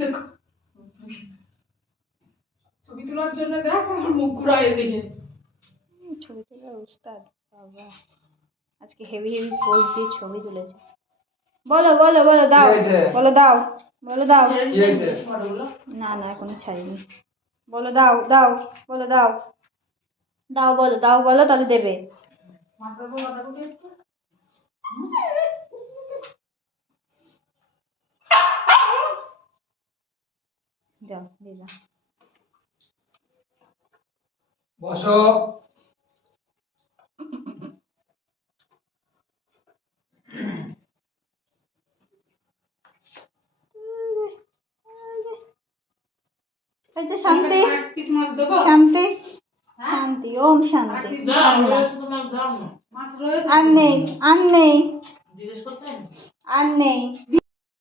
দেখো ছবি তোলার জন্য দেখ আমার মুখ ঘুরায় এদিকে। ছবি তোলার উস্তাদ বাবা, আজকে হেভি হেভি পোজ দিয়ে ছবি তুলেছে। বলো বলো বলো দাও, বলো দাও, বলো দাও। না না এখনো ছাড়িনি। বলো দাও দাও, বলো দাও, দাও বলো, দাও বলো তাহলে দেবে। যাও দিদা বসো। এই যে শান্তি শান্তি শান্তি, ওম শান্তি। আর নেই আর নেই আর নেই।